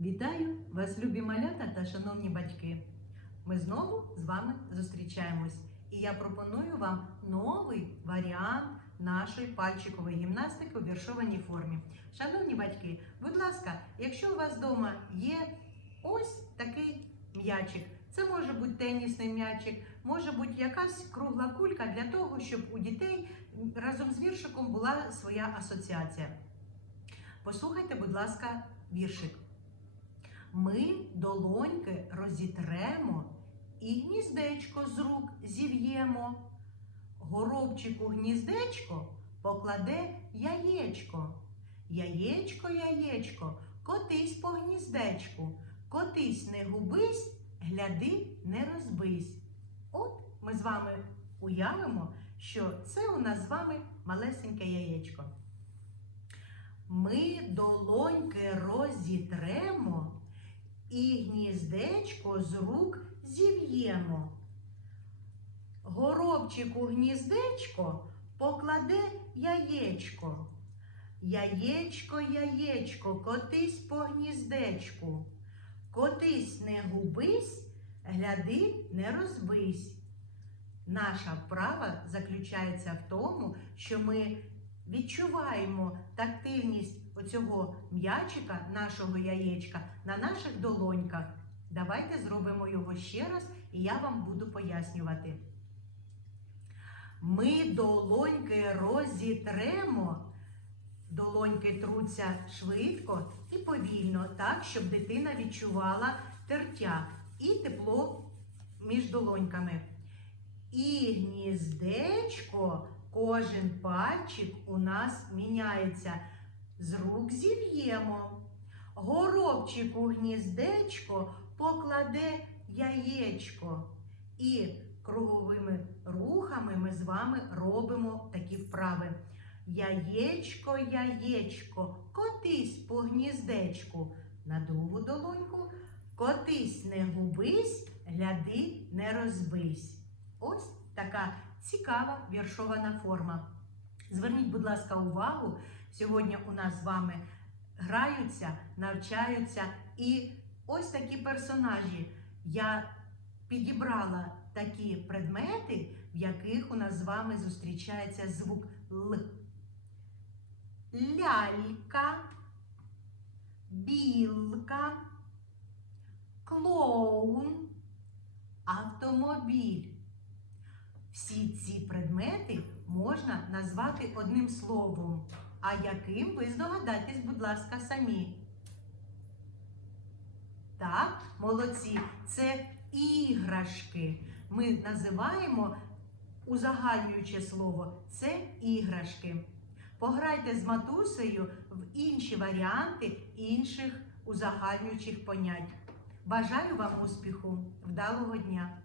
Вітаю вас, любі малята та шановні батьки. Ми знову з вами зустрічаємось, і я пропоную вам новий варіант нашої пальчикової гімнастики у віршованій формі. Шановні батьки, будь ласка, якщо у вас вдома є ось такий м'ячик, це може бути тенісний м'ячик, може бути якась кругла кулька для того, щоб у дітей разом з віршиком була своя асоціація. Послухайте, будь ласка, віршик. Ми долоньки розітремо і гніздечко з рук зів'ємо. Горобчику гніздечко покладе яєчко. Яєчко, яєчко, котись по гніздечку, котись не губись, гляди, не розбись. От ми з вами уявимо, що це у нас з вами малесеньке яєчко. Ми долоньки розітремо і гніздечко з рук зів'ємо. Горобчику гніздечко покладе яєчко. Яєчко, яєчко, котись по гніздечку. Котись не губись, гляди, не розбись. Наша вправа заключається в тому, що ми відчуваємо тактильність оцього м'ячика, нашого яєчка на наших долоньках. Давайте зробимо його ще раз, і я вам буду пояснювати. Ми долоньки розітремо. Долоньки труться швидко і повільно, так, щоб дитина відчувала тертя і тепло між долоньками. І гніздечко, кожен пальчик у нас міняється. З рук зів'ємо. Горобчику гніздечко покладе яєчко. І круговими рухами ми з вами робимо такі вправи. Яєчко, яєчко, котись по гніздечку. На другу долоньку. Котись не губись, гляди, не розбись. Ось така цікава віршована форма. Зверніть, будь ласка, увагу. Сьогодні у нас з вами граються, навчаються і ось такі персонажі. Я підібрала такі предмети, в яких у нас з вами зустрічається звук Л. Лялька, білка, клоун, автомобіль. Всі ці предмети можна назвати одним словом. А яким ви здогадайтесь, будь ласка, самі. Так, молодці, це іграшки. Ми називаємо узагальнююче слово це іграшки. Пограйте з матусею в інші варіанти інших узагальнюючих понять. Бажаю вам успіху, вдалого дня!